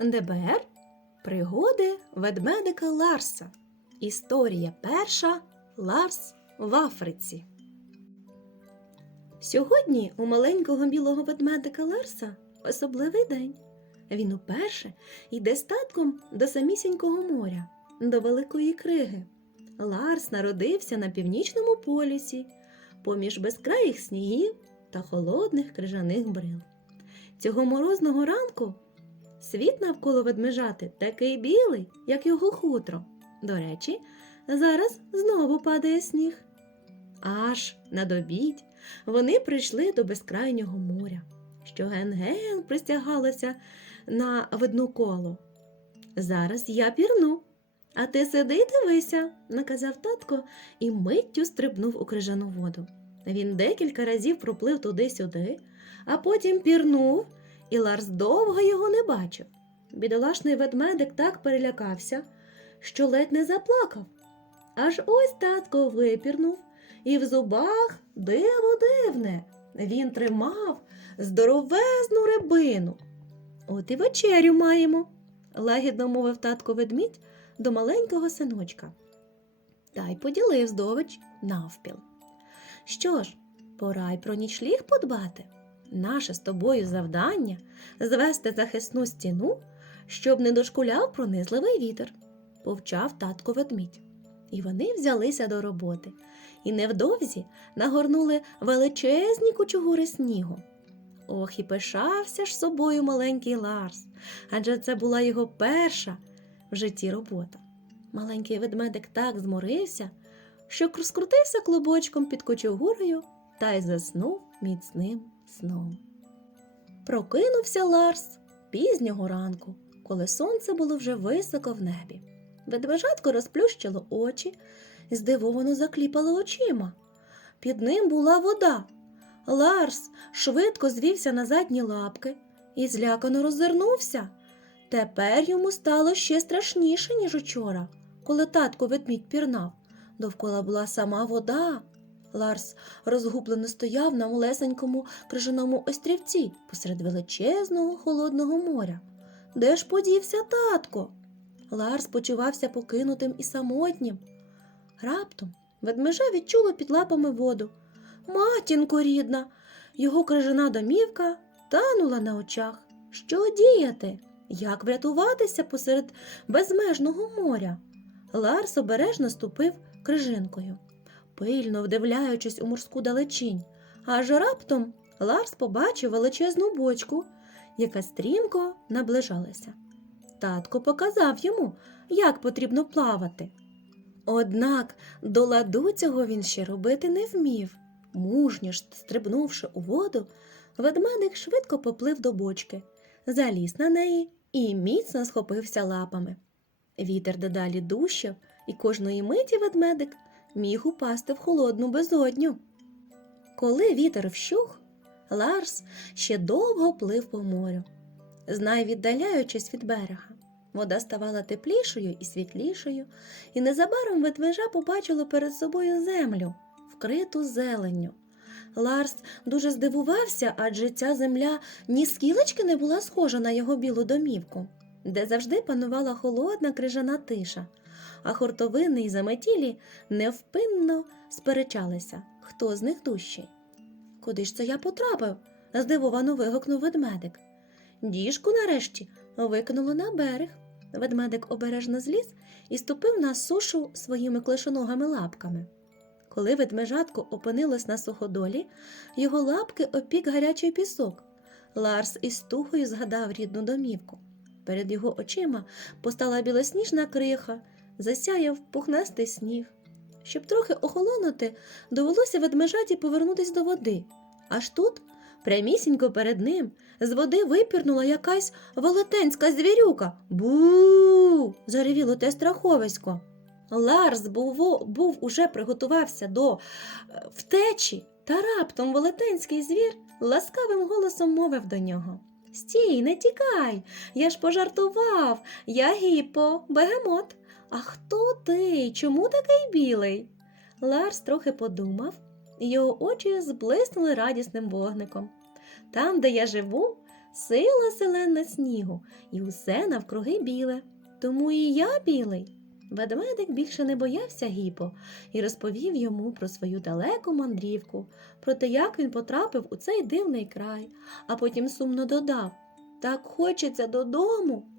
Ларс ДБР Пригоди ведмедика Ларса. Історія перша Ларс в Африці. Сьогодні у маленького білого ведмедика Ларса особливий день. Він уперше йде статком до самісінького моря, до великої криги. Ларс народився на північному полюсі, поміж безкраїх снігів та холодних крижаних брил. Цього морозного ранку світ навколо ведмежати такий білий, як його хутро. До речі, зараз знову падає сніг. Аж над обідь вони прийшли до безкрайнього моря, що ген-ген пристягалося на видну коло. Зараз я пірну, а ти сиди й дивися, наказав татко і миттю стрибнув у крижану воду. Він декілька разів проплив туди-сюди, а потім пірнув, і Ларс довго його не бачив. Бідолашний ведмедик так перелякався, що ледь не заплакав. Аж ось татко випірнув, і в зубах диво дивне. Він тримав здоровезну рибину. От і вечерю маємо, лагідно мовив татко ведмідь до маленького синочка. Та й поділив здобич навпіл. Що ж, пора й про нічліг подбати. Наше з тобою завдання звести захисну стіну, щоб не дошкуляв пронизливий вітер, повчав татко ведмідь. І вони взялися до роботи, і невдовзі нагорнули величезні кучугури снігу. Ох, і пишався ж собою маленький Ларс, адже це була його перша в житті робота. Маленький ведмедик так зморився, що розкрутився клубочком під кучугурою та й заснув міцним сном. Прокинувся Ларс пізнього ранку, коли сонце було вже високо в небі. Ведмежатко розплющило очі і здивовано закліпало очима. Під ним була вода. Ларс швидко звівся на задні лапки і злякано роззирнувся. Тепер йому стало ще страшніше, ніж учора, коли татко ведмідь пірнав. Довкола була сама вода. Ларс розгублено стояв на малесенькому крижаному острівці посеред величезного холодного моря. Де ж подівся татко? Ларс почувався покинутим і самотнім. Раптом ведмежа відчула під лапами воду. Матінко рідна, його крижана домівка танула на очах. Що діяти? Як врятуватися посеред безмежного моря? Ларс обережно ступив крижинкою, пильно вдивляючись у морську далечінь, аж раптом Ларс побачив величезну бочку, яка стрімко наближалася. Татко показав йому, як потрібно плавати. Однак до ладу цього він ще робити не вмів. Мужньо ж стрибнувши у воду, ведмедик швидко поплив до бочки, заліз на неї і міцно схопився лапами. Вітер дедалі дужчав, і кожної миті ведмедик міг упасти в холодну безодню. Коли вітер вщух, Ларс ще довго плив по морю, знай віддаляючись від берега. Вода ставала теплішою і світлішою, і незабаром ведмежа побачило перед собою землю, вкриту зеленню. Ларс дуже здивувався, адже ця земля ні скілечки не була схожа на його білу домівку, де завжди панувала холодна крижана тиша, а хортовини й заметілі невпинно сперечалися, хто з них дужчий. Куди ж це я потрапив? здивовано вигукнув ведмедик. Діжку нарешті викинуло на берег. Ведмедик обережно зліз і ступив на сушу своїми клишоногими лапками. Коли ведмежатко опинилось на суходолі, його лапки опік гарячий пісок. Ларс із тухою згадав рідну домівку. Перед його очима постала білосніжна криха, засяяв пухнастий сніг. Щоб трохи охолонути, довелося ведмежаті повернутись до води. Аж тут, прямісінько перед ним, з води випірнула якась велетенська звірюка. Бу. заревіло те страховисько. Ларс був, був уже приготувався до е, втечі, та раптом велетенський звір ласкавим голосом мовив до нього. Стій, не тікай, я ж пожартував, я гіпо, бегемот. А хто ти? Чому такий білий? Ларс трохи подумав, і його очі зблиснули радісним вогником. Там, де я живу, сила селена снігу, і усе навкруги біле. Тому і я білий. Ведмедик більше не боявся гіпо і розповів йому про свою далеку мандрівку, про те, як він потрапив у цей дивний край, а потім сумно додав Так хочеться додому.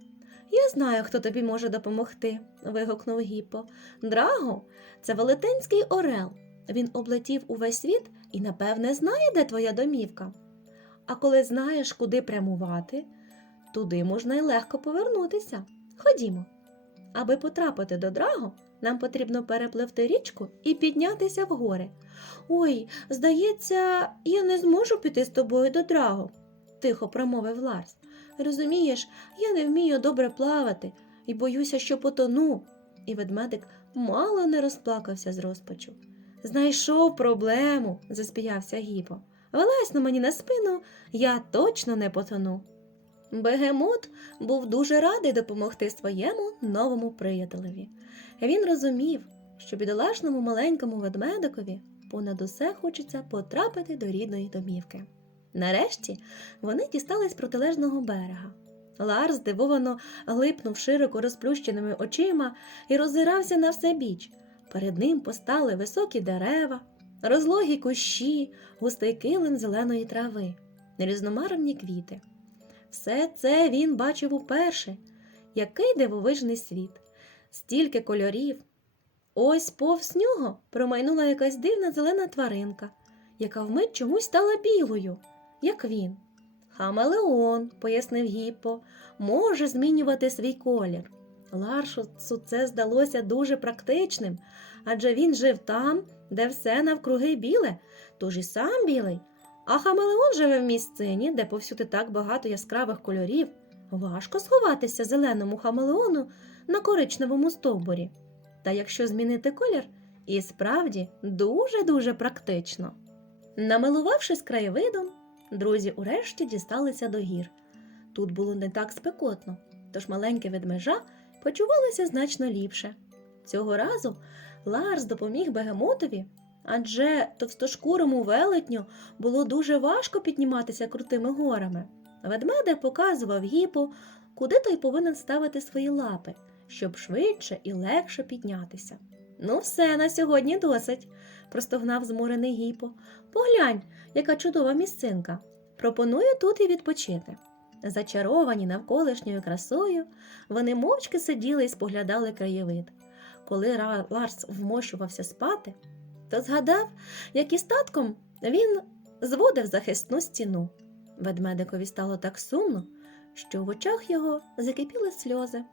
Я знаю, хто тобі може допомогти, вигукнув гіпо. Драго, це велетенський орел. Він облетів увесь світ і, напевне, знає, де твоя домівка. А коли знаєш, куди прямувати, туди можна й легко повернутися. Ходімо. Аби потрапити до Драго, нам потрібно перепливти річку і піднятися в гори. Ой, здається, я не зможу піти з тобою до Драго, тихо промовив Ларс. Розумієш, я не вмію добре плавати і боюся, що потону. І ведмедик мало не розплакався з розпачу. Знайшов проблему, заспіявся Гіпо. Вилазь на мені на спину, я точно не потону. Бегемот був дуже радий допомогти своєму новому приятелеві. Він розумів, що бідолашному маленькому ведмедикові понад усе хочеться потрапити до рідної домівки. Нарешті вони дістались протилежного берега. Ларс здивовано глипнув широко розплющеними очима і роззирався на все біч. Перед ним постали високі дерева, розлогі кущі, густий килим зеленої трави, різномарні квіти. Все це він бачив уперше. Який дивовижний світ, стільки кольорів. Ось повз нього промайнула якась дивна зелена тваринка, яка вмить чомусь стала білою, як він. Хамелеон, пояснив Гіппо, може змінювати свій колір. Ларсу це здалося дуже практичним, адже він жив там, де все навкруги біле, тож і сам білий. А хамелеон живе в місцині, де повсюди так багато яскравих кольорів. Важко сховатися зеленому хамелеону на коричневому стовбурі. Та якщо змінити колір, і справді дуже-дуже практично. Намилувавшись краєвидом, друзі урешті дісталися до гір. Тут було не так спекотно, тож маленьке ведмежа почувалося значно ліпше. Цього разу Ларс допоміг бегемотові, адже товстошкурому велетню було дуже важко підніматися крутими горами. Ведмедик показував гіпо, куди той повинен ставити свої лапи, щоб швидше і легше піднятися. Ну, все на сьогодні досить, простогнав зморений гіпо. Поглянь, яка чудова місцинка. Пропоную тут і відпочити. Зачаровані навколишньою красою, вони мовчки сиділи і споглядали краєвид. Коли Ларс вмощувався спати, то згадав, як із татком він зводив захисну стіну. Ведмедикові стало так сумно, що в очах його закипіли сльози.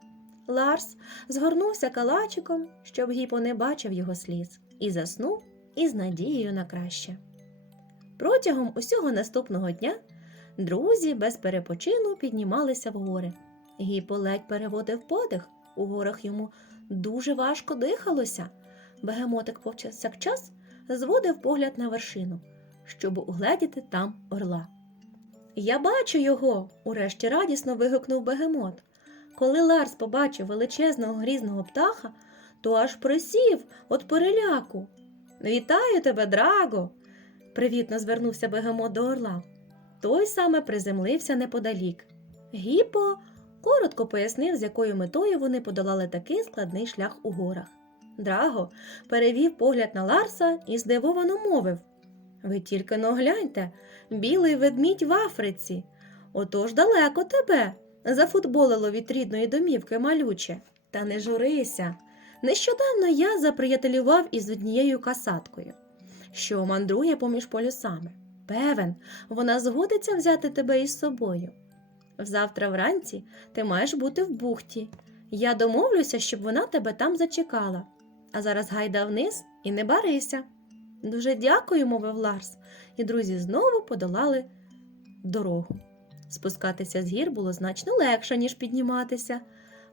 Ларс згорнувся калачиком, щоб гіпо не бачив його сліз, і заснув із надією на краще. Протягом усього наступного дня друзі без перепочину піднімалися в гори. Гіпо ледь переводив подих, у горах йому дуже важко дихалося. Бегемотик повсякчас зводив погляд на вершину, щоб угледіти там орла. Я бачу його, урешті радісно вигукнув бегемот. Коли Ларс побачив величезного грізного птаха, то аж присів від переляку. Вітаю тебе, Драго! привітно звернувся бегемот до орла. Той саме приземлився неподалік. Гіпо коротко пояснив, з якою метою вони подолали такий складний шлях у горах. Драго перевів погляд на Ларса і здивовано мовив Ви тільки но гляньте, білий ведмідь в Африці. Отож далеко тебе зафутболило від рідної домівки малюче. Та не журися. Нещодавно я заприятелював із однією касаткою, що мандрує поміж полюсами. Певен, вона згодиться взяти тебе із собою. Взавтра вранці ти маєш бути в бухті. Я домовлюся, щоб вона тебе там зачекала. А зараз гайда вниз і не барися. Дуже дякую, мовив Ларс, і друзі знову подолали дорогу. Спускатися з гір було значно легше, ніж підніматися.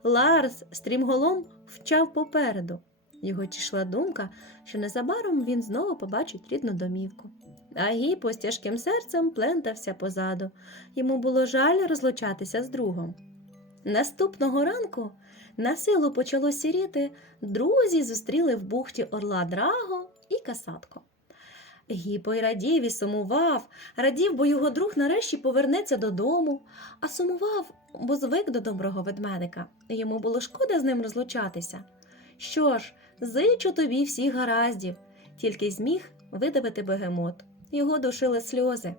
Ларс стрімголом вчав попереду. Його тішла думка, що незабаром він знову побачить рідну домівку. А Гіпо з тяжким серцем плентався позаду. Йому було жаль розлучатися з другом. Наступного ранку на силу почало сіріти, друзі зустріли в бухті орла Драго і касатко. Гіпо й радів і сумував, радів, бо його друг нарешті повернеться додому, а сумував, бо звик до доброго ведмедика. Йому було шкода з ним розлучатися. Що ж, зичу тобі всіх гараздів, тільки зміг видавити бегемот. Його душили сльози.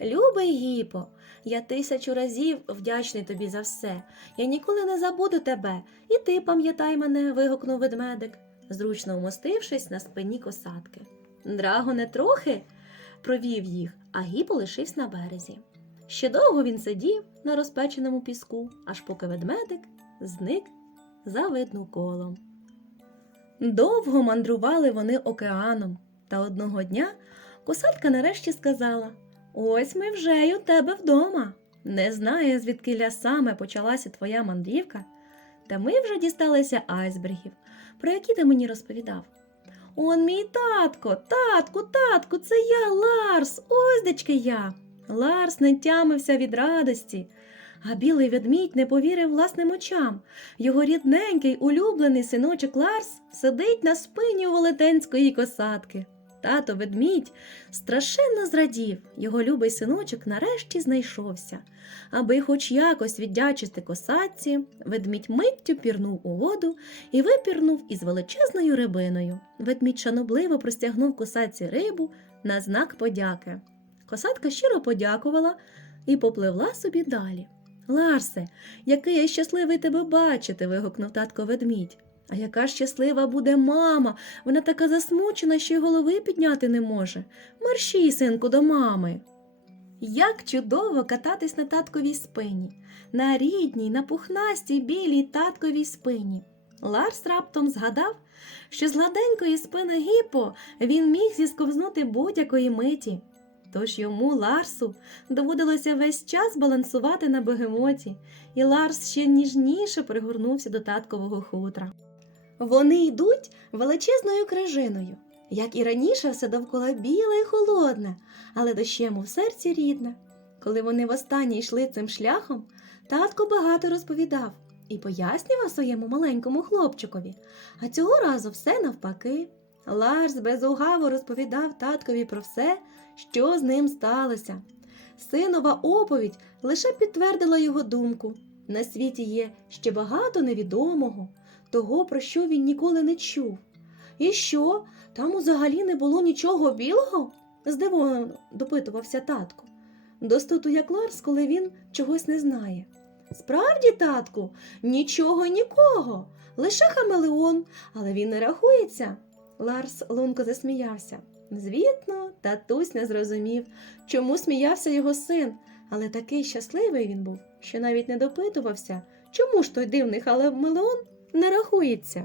Любий гіпо, я тисячу разів вдячний тобі за все. Я ніколи не забуду тебе, і ти пам'ятай мене, вигукнув ведмедик, зручно вмостившись на спині косатки. Драго не трохи провів їх, а гіпо лишився на березі. Ще довго він сидів на розпеченому піску, аж поки ведмедик зник за видну колом. Довго мандрували вони океаном, та одного дня косатка нарешті сказала: Ось ми вже й у тебе вдома. Не знаю, звідки саме почалася твоя мандрівка, та ми вже дісталися айсбергів, про які ти мені розповідав. Он мій татко, татку, татку, це я, Ларс, ось дечки я. Ларс не тямився від радості, а білий ведмідь не повірив власним очам. Його рідненький, улюблений синочок Ларс сидить на спині у велетенської косатки. Тато ведмідь страшенно зрадів, його любий синочок нарешті знайшовся. Аби хоч якось віддячити косатці, ведмідь миттю пірнув у воду і випірнув із величезною рибиною. Ведмідь шанобливо простягнув косатці рибу на знак подяки. Косатка щиро подякувала і попливла собі далі. Ларсе, який я щасливий тебе бачити. вигукнув татко ведмідь. А яка щаслива буде мама. Вона така засмучена, що й голови підняти не може. Маршій, синку, до мами. Як чудово кататись на татковій спині, на рідній, на пухнастій білій татковій спині. Ларс раптом згадав, що з гладенької спини гіпо він міг зісковзнути будь-якої миті. Тож йому, Ларсу, доводилося весь час балансувати на бегемоті, і Ларс ще ніжніше пригорнувся до таткового хутра. Вони йдуть величезною крижиною. Як і раніше, все довкола біле і холодне, але дощем у серці рідне. Коли вони востаннє йшли цим шляхом, татко багато розповідав і пояснював своєму маленькому хлопчикові, а цього разу все навпаки. Ларс безугаво розповідав таткові про все, що з ним сталося. Синова оповідь лише підтвердила його думку. На світі є ще багато невідомого, того, про що він ніколи не чув. І що, там взагалі не було нічого білого? здивовано допитувався татко. Достоту як Ларс, коли він чогось не знає. Справді, татку, нічого нікого, лише хамелеон, але він не рахується. Ларс лунко засміявся. Звітно, татусь не зрозумів, чому сміявся його син, але такий щасливий він був, що навіть не допитувався, чому ж той дивний хамелеон не рахується.